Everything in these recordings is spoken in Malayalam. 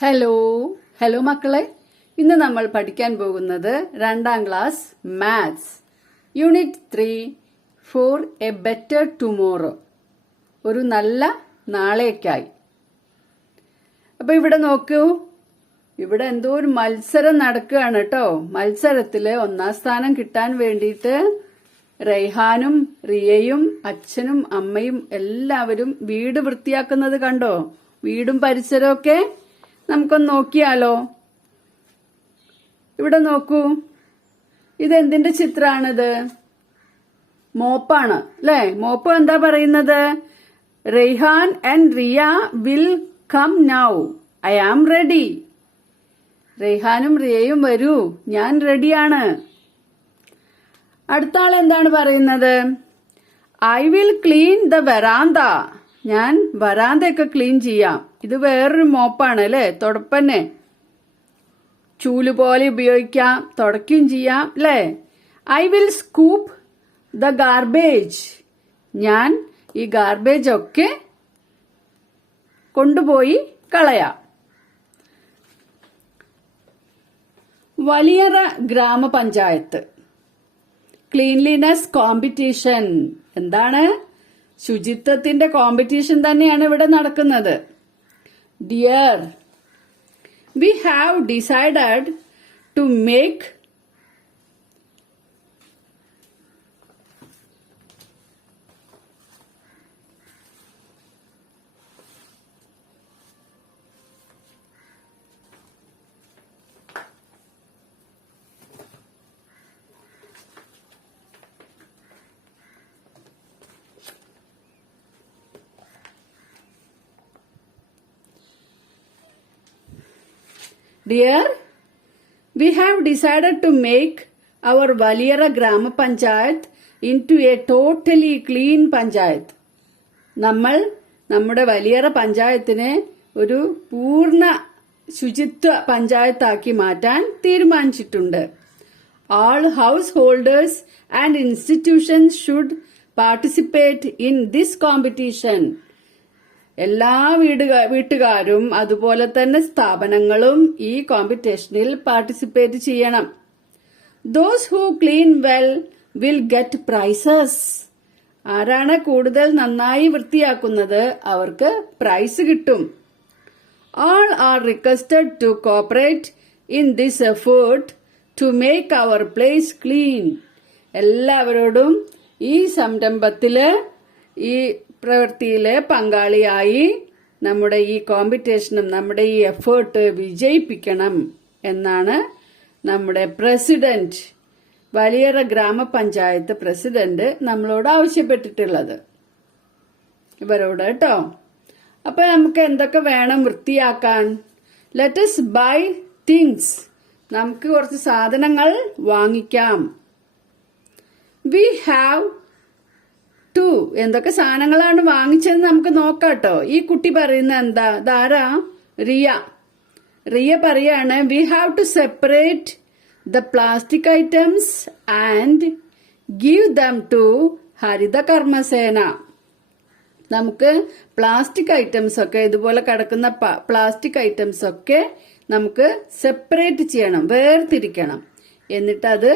ഹലോ മക്കളെ, ഇന്ന് നമ്മൾ പഠിക്കാൻ പോകുന്നത് 2ാം class maths unit 3 for a better tomorrow, ഒരു നല്ല നാളേക്കായി. അപ്പൊ ഇവിടെ നോക്കൂ, ഇവിടെ എന്തോ ഒരു മത്സരം നടക്കുകയാണ് കേട്ടോ. മത്സരത്തില് 1ാം സ്ഥാനം കിട്ടാൻ വേണ്ടിയിട്ട് റെയ്ഹാനും റിയയും അച്ഛനും അമ്മയും എല്ലാവരും വീട് വൃത്തിയാക്കുന്നത് കണ്ടോ? വീടും പരിസരമൊക്കെ നമുക്കൊന്ന് നോക്കിയാലോ. ഇവിടെ നോക്കൂ, ഇതെന്തിന്റെ ചിത്രാണിത്? മോപ്പാണ് അല്ലേ? മോപ്പ് എന്താ പറയുന്നത്? Reyhan and Riya will come now, I am ready. റെയ്ഹാനും റിയയും വരൂ, ഞാൻ റെഡിയാണ്. അടുത്ത ആൾ എന്താണ് പറയുന്നത്? I will clean the veranda, ഞാൻ വരാന്തയൊക്കെ ക്ലീൻ ചെയ്യാം. ഇത് വേറൊരു മോപ്പാണ് അല്ലേ? തുടപ്പന്നെ, ചൂല് പോലെ ഉപയോഗിക്കാം, തുടയ്ക്കുകയും ചെയ്യാം അല്ലേ? I will scoop the garbage, ഞാൻ ഈ ഗാർബേജ് ഒക്കെ കൊണ്ടുപോയി കളയാം. വലിയറ ഗ്രാമപഞ്ചായത്ത് ക്ലീൻലിനെസ് കോമ്പറ്റീഷൻ. എന്താണ്? ശുചിത്വത്തിന്റെ കോമ്പറ്റീഷൻ തന്നെയാണ് ഇവിടെ നടക്കുന്നത്. Dear, we have decided to make Dear, we have decided to make our Valiyara Grama Panchayat into a totally clean panchayat. നമ്മൾ നമ്മുടെ വലിയറ പഞ്ചായത്തിനെ ഒരു പൂർണ്ണ ശുചിത്വ പഞ്ചായത്താക്കി മാറ്റാൻ തീരുമാനിച്ചിട്ടുണ്ട്. All householders and institutions should participate in this competition. എല്ലാ വീട്ടുകാരും അതുപോലെ തന്നെ സ്ഥാപനങ്ങളും ഈ കോമ്പറ്റീഷനിൽ പാർട്ടിസിപ്പേറ്റ് ചെയ്യണം. Those who clean well will get prizes. ആരാണ് കൂടുതൽ നന്നായി വൃത്തിയാക്കുന്നത് അവർക്ക് പ്രൈസ് കിട്ടും. All are requested to cooperate in this effort to make our place clean. എല്ലാവരോടും ഈ സംരംഭത്തില്, ഈ പ്രവൃത്തിയില് പങ്കാളിയായി നമ്മുടെ ഈ കോമ്പറ്റീഷനും നമ്മുടെ ഈ എഫേർട്ട് വിജയിപ്പിക്കണം എന്നാണ് നമ്മുടെ പ്രസിഡന്റ്, വലിയറ ഗ്രാമപഞ്ചായത്ത് പ്രസിഡന്റ് നമ്മളോട് ആവശ്യപ്പെട്ടിട്ടുള്ളത്, ഇവരോട് കേട്ടോ. അപ്പൊ നമുക്ക് എന്തൊക്കെ വേണം വൃത്തിയാക്കാൻ? Let us buy things. നമുക്ക് കുറച്ച് സാധനങ്ങൾ വാങ്ങിക്കാം. We have to. എന്തൊക്കെ സാധനങ്ങളാണ് വാങ്ങിച്ചതെന്ന് നമുക്ക് നോക്കാട്ടോ. ഈ കുട്ടി പറയുന്ന എന്താ? ധാരാ റിയ പറയാണ്, we have to separate the plastic items and give them to Haritha Karmasena. നമുക്ക് പ്ലാസ്റ്റിക് ഐറ്റംസ് ഒക്കെ, ഇതുപോലെ കിടക്കുന്ന പ്ലാസ്റ്റിക് ഐറ്റംസ് ഒക്കെ നമുക്ക് സെപ്പറേറ്റ് ചെയ്യണം, വേർതിരിക്കണം. എന്നിട്ട് അത്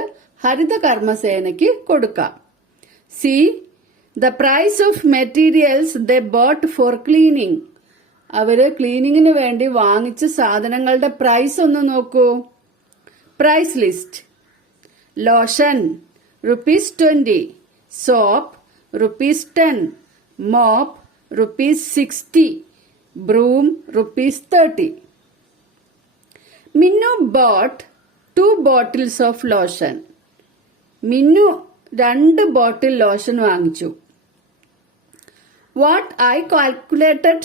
ഹരിത കർമ്മസേനയ്ക്ക് കൊടുക്കാം. C the price of materials they bought for cleaning. അവര് ക്ലീനിങ്ങിന് വേണ്ടി വാങ്ങിച്ച സാധനങ്ങളുടെ പ്രൈസ് ഒന്ന് നോക്കൂ. Price list: lotion ₹20, soap ₹10, mop ₹60, broom ₹30. Minnu bought 2 bottles of lotion. Minnu 2 bottle lotion വാങ്ങിച്ചു. What I calculated,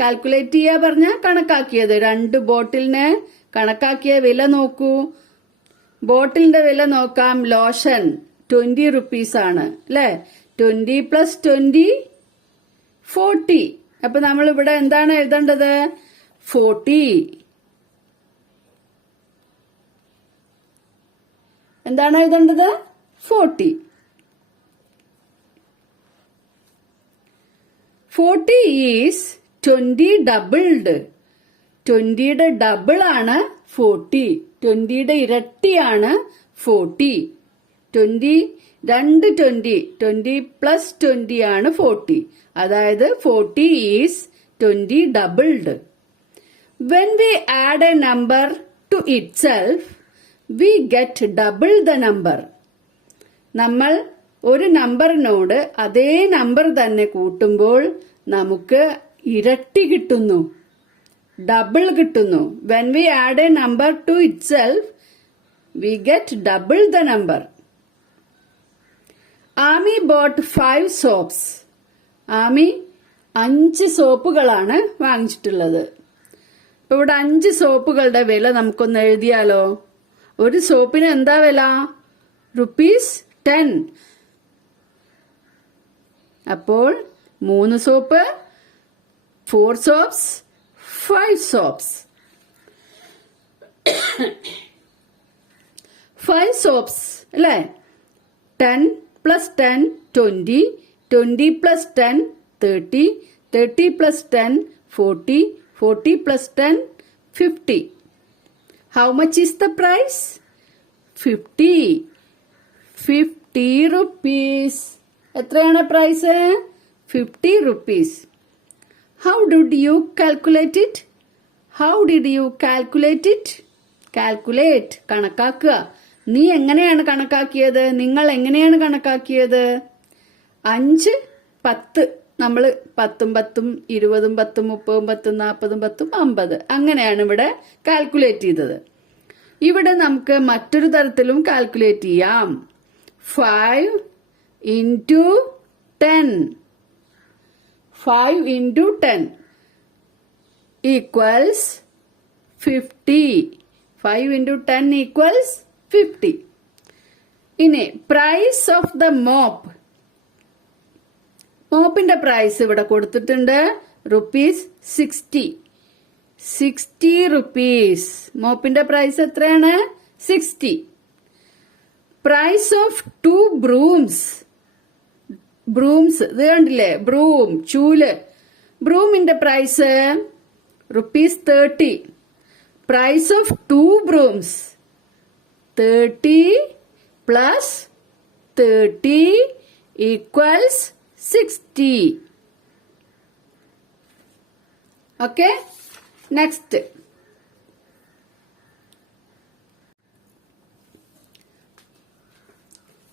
കാൽക്കുലേറ്റ് ചെയ്യാ പറഞ്ഞ കണക്കാക്കിയത്. 2 ബോട്ടിലിന് കണക്കാക്കിയ വില നോക്കൂ. ബോട്ടിലിന്റെ വില നോക്കാം. ലോഷൻ ₹20 ആണ് അല്ലെ? 20 + 20 40. അപ്പൊ നമ്മൾ ഇവിടെ എന്താണ് എഴുതേണ്ടത്? 40. എന്താണ് എഴുതേണ്ടത്? 40. 40 is 20 ഡബിൾഡ്. 20യുടെ ഡബിൾ ആണ് 40. 20യുടെ ഇരട്ടിയാണ് 40. 20 രണ്ട് 20 പ്ലസ് 20 ആണ് 40. അതായത് 40 is 20 doubled. When we add a number to itself, we get double the number. നമ്മൾ ഒരു നമ്പറിനോട് അതേ നമ്പർ തന്നെ കൂട്ടുമ്പോൾ നമുക്ക് ഇരട്ടി കിട്ടുന്നു, ഡബിൾ കിട്ടുന്നു. When we add a number to itself, we get double the number. Ami bought 5 soaps. Ami 5 സോപ്പുകളാണ് വാങ്ങിച്ചിട്ടുള്ളത്. ഇപ്പൊ ഇവിടെ 5 സോപ്പുകളുടെ വില നമുക്കൊന്ന് എഴുതിയാലോ? ഒരു സോപ്പിന് എന്താ വില? ₹10. അപ്പോൾ 3 സോപ്പ്, 4 soaps, 5 soaps. 5 soaps അല്ലേ? 10 plus 10 20, 20 plus 10 30, 30 plus 10 40, 40 plus 10 50. How much is the price? 50. 50 rupees. എത്രയാണ് price? 50 rupees. How did you calculate it? How did you calculate it? Calculate, കണക്കാക്കുക. നീ എങ്ങനെയാണ് കണക്കാക്കിയത്? നിങ്ങൾ എങ്ങനെയാണ് കണക്കാക്കിയത്? 5 10 നമ്മൾ 10 10 20 10 30 10 40 10 50 അങ്ങനെയാണ് ഇവിടെ കാൽക്കുലേറ്റ് ചെയ്തത്. ഇവിടെ നമുക്ക് മറ്റൊരു തരത്തിലും കാൽക്കുലേറ്റ് ചെയ്യാം. 5 into 10. 5 into 10 equals 50. 5 into 10 equals 50. ഇനി പ്രൈസ് ഓഫ് ദ മോപ്പ്. മോപ്പിന്റെ പ്രൈസ് ഇവിടെ കൊടുത്തിട്ടുണ്ട് ₹60. 60 rupees. മോപ്പിന്റെ പ്രൈസ് എത്രയാണ്? 60. Price of 2 brooms. ബ്രൂംസ് ഇത് കണ്ടില്ലേ? ബ്രൂം, ചൂല്. ബ്രൂമിന്റെ price ₹30. Price of 2 brooms 30 plus 30 equals 60. Okay, next.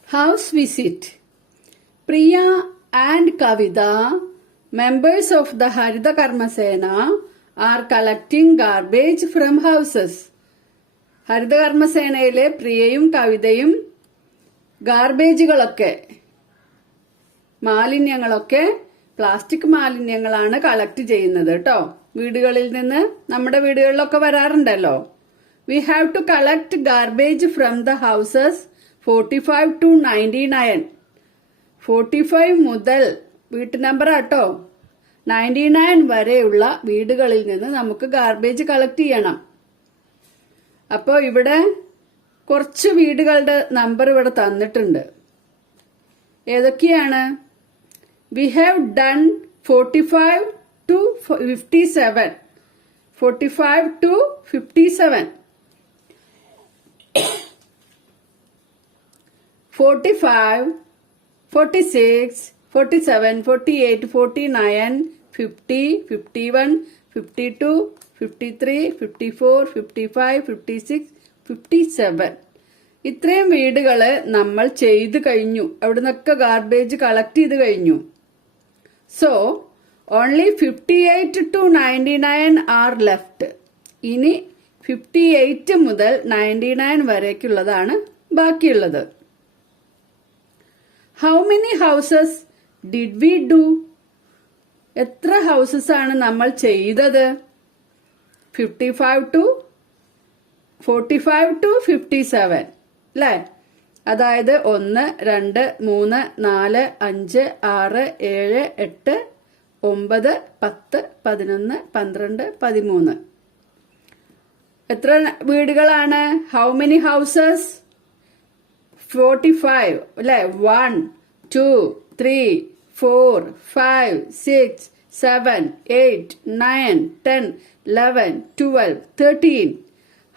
House visit. Priya and Kavita, members of the Harita Karma Sena, are collecting garbage from houses. ഹരിത കർമ്മസേനയിലെ പ്രിയയും കവിതയും ഗാർബേജുകളൊക്കെ, മാലിന്യങ്ങളൊക്കെ, പ്ലാസ്റ്റിക് മാലിന്യങ്ങളാണ് കളക്ട് ചെയ്യുന്നത് കേട്ടോ. വീടുകളിൽ നിന്ന്, നമ്മുടെ വീടുകളിലൊക്കെ വരാറുണ്ടല്ലോ. We have to collect garbage from the houses 45 to 99. 45 മുതൽ വീട്ടു നമ്പർ ആട്ടോ 99 വരെയുള്ള വീടുകളിൽ നിന്ന് നമുക്ക് ഗാർബേജ് കളക്ട് ചെയ്യണം. അപ്പോൾ ഇവിടെ കുറച്ച് വീടുകളുടെ നമ്പർ ഇവിടെ തന്നിട്ടുണ്ട്. ഏതൊക്കെയാണ്? We have done 45 to 57. 45 to 57. 45, 46, 47, 48, 49, 50, 51, 52, 53, 54, 55, 56, 57. ഇത്രയും വീടുകള് നമ്മൾ ചെയ്തു കഴിഞ്ഞു. അവിടുന്നൊക്കെ ഗാർബേജ് കളക്ട് ചെയ്ത് കഴിഞ്ഞു. So only 58 to 99 R left. ഇനി 58 മുതൽ 99 വരേക്കുള്ളതാണ് ബാക്കിയുള്ളത്. How many houses did we do? എത്ര ഹൗസസ് ആണ് നമ്മൾ ചെയ്തത്? 45 to 57 അല്ലേ? അതായത് 1 2 3 4 5 6 7 8 9 10 11 12 13. എത്ര വീടുകളാണ്? How many houses? 45 അല്ലെ? 1 2 3 4 5 6 7, 8, 9, 10, 11, 12, 13.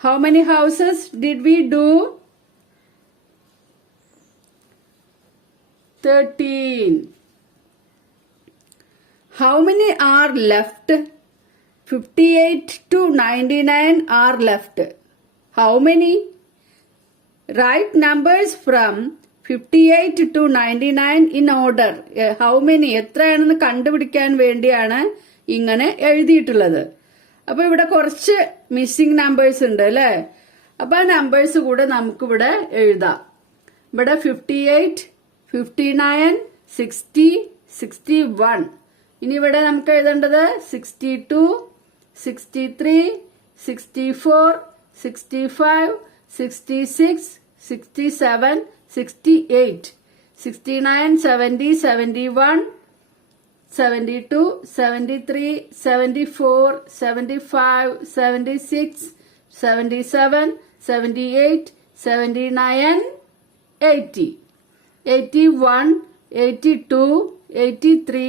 How many houses did we do? 13. How many are left? 58 to 99 are left. How many? Write numbers from 58 to 99 in order. How many? എത്രയാണെന്ന് കണ്ടുപിടിക്കാൻ വേണ്ടിയാണ് ഇങ്ങനെ എഴുതിയിട്ടുള്ളത്. അപ്പൊ ഇവിടെ കുറച്ച് മിസ്സിംഗ് നമ്പേഴ്സ് ഉണ്ട് അല്ലെ. അപ്പൊ ആ നമ്പേഴ്സ് കൂടെ നമുക്കിവിടെ എഴുതാം. ഇവിടെ 58, 59, 60, 61. ഇനി ഇവിടെ നമുക്ക് എഴുതേണ്ടത് 62, 63, 64, 65, 66, 67, 68, 69, 70, 71, 72, 73, 74, 75, 76, 77, 78, 79, 80, 81, 82, 83,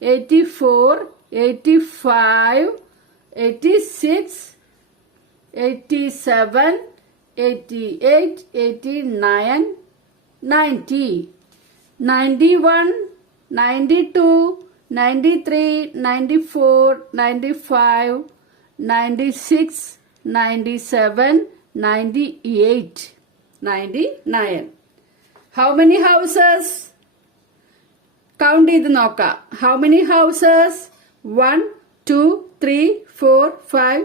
84, 85, 86, 87, 88, 89, 90, 91, 92, 93, 94, 95, 96, 97, 98, 99. How many houses? Count ചെയ്ത് നോക്കാം. How many houses? 1, 2, 3, 4, 5,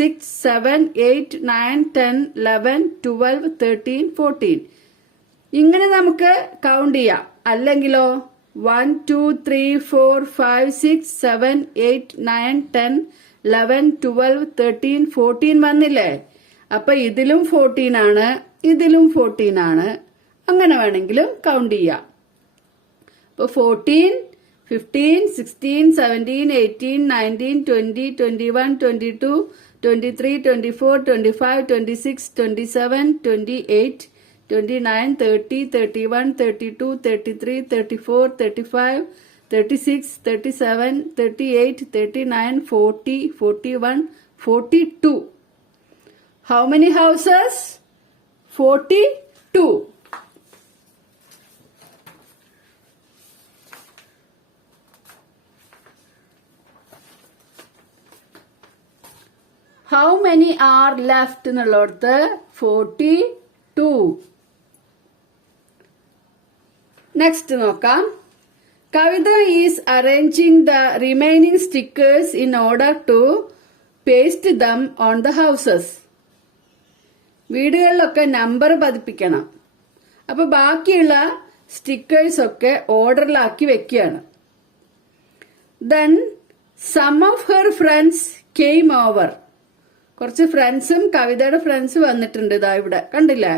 6, 7, 8, 9, 10, 11, 12, 13, 14. ഇങ്ങനെ നമുക്ക് കൗണ്ട് ചെയ്യാം. അല്ലെങ്കിലോ 1, 2, 3, 4, 5, 6, 7, 8, 9, 10, 11, 12, 13, 14 വന്നില്ലേ. അപ്പൊ ഇതിലും 14 ആണ്, ഇതിലും 14 ആണ്. അങ്ങനെ വേണമെങ്കിലും കൗണ്ട് ചെയ്യാം. അപ്പൊ 14, 15, 16, 17, 18, 19, 20, 21, 22, 23, 24, 25, 26, 27, 28, 29, 30, 31, 32, 33, 34, 35, 36, 37, 38, 39, 40, 41, 42. How many houses? 42. How many are left എന്നുള്ളടത്ത് 42. നെക്സ്റ്റ് നോക്കാം. Kavitha is arranging the remaining stickers in order to paste them on the houses. വീടുകളിലൊക്കെ നമ്പർ പതിപ്പിക്കണം. അപ്പൊ ബാക്കിയുള്ള സ്റ്റിക്കേഴ്സ് ഒക്കെ ഓർഡറിലാക്കി വെക്കുകയാണ്. Then some of her friends came over. കുറച്ച് ഫ്രണ്ട്സും കവിതയുടെ ഫ്രണ്ട്സ് വന്നിട്ടുണ്ട്. ഇതാ ഇവിടെ കണ്ടില്ലേ.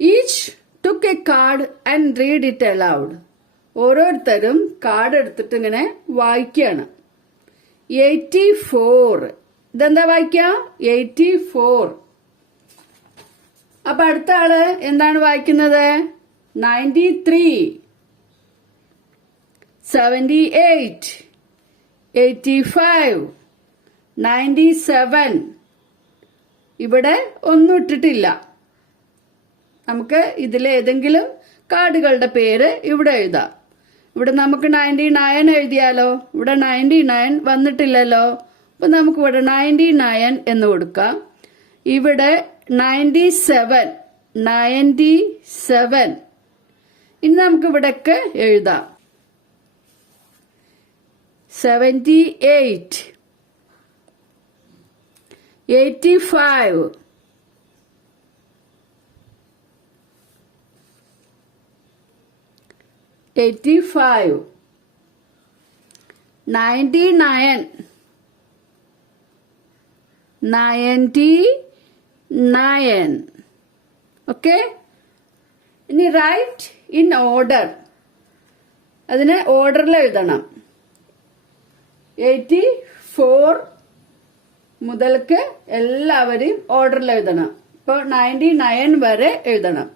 Each took a card and read it aloud. ഓരോരുത്തരും കാർഡ് എടുത്തിട്ട് ഇങ്ങനെ വായിക്കുകയാണ്. 84. ഇതെന്താ വായിക്കുക? 84. അപ്പൊ അടുത്ത ആള് എന്താണ് വായിക്കുന്നത്? 93, 78, 85, 97. ഇവിടെ ഒന്നും ഇട്ടിട്ടില്ല. നമുക്ക് ഇതിലേതെങ്കിലും കാർഡുകളുടെ പേര് ഇവിടെ എഴുതാം. ഇവിടെ നമുക്ക് 99 എഴുതിയാലോ? ഇവിടെ 99 വന്നിട്ടില്ലല്ലോ. അപ്പൊ നമുക്ക് ഇവിടെ 99 എന്ന് കൊടുക്കാം. ഇവിടെ 97, 97. ഇനി നമുക്ക് ഇവിടെയൊക്കെ എഴുതാം. 78, 85, 85, 99, 99. ഓക്കെ. ഇനി റൈറ്റ് ഇൻ ഓർഡർ. അതിനെ ഓർഡറിൽ എഴുതണം. 84 മുതൽക്ക് എല്ലാവരെയും ഓർഡറിൽ എഴുതണം. ഇപ്പൊ 99 വരെ എഴുതണം.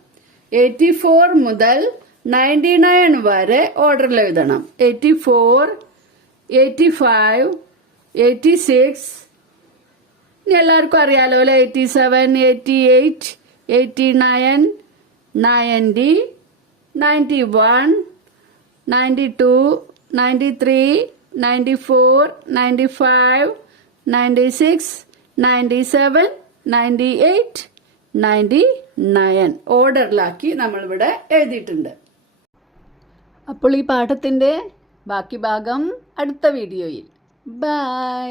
84 മുതൽ 99 വരെ ഓർഡറിൽ എഴുതണം. 84, 85, 86. ഇനി എല്ലാവർക്കും അറിയാലോ അല്ലേ? 87, 88, 89, 90, 91, 92, 93, 94, 95, 96, 97, 98, 99 ഓർഡറിലാക്കി നമ്മളിവിടെ എഴുതിയിട്ടുണ്ട്. അപ്പോൾ ഈ പാഠത്തിൻ്റെ ബാക്കി ഭാഗം അടുത്ത വീഡിയോയിൽ. ബൈ.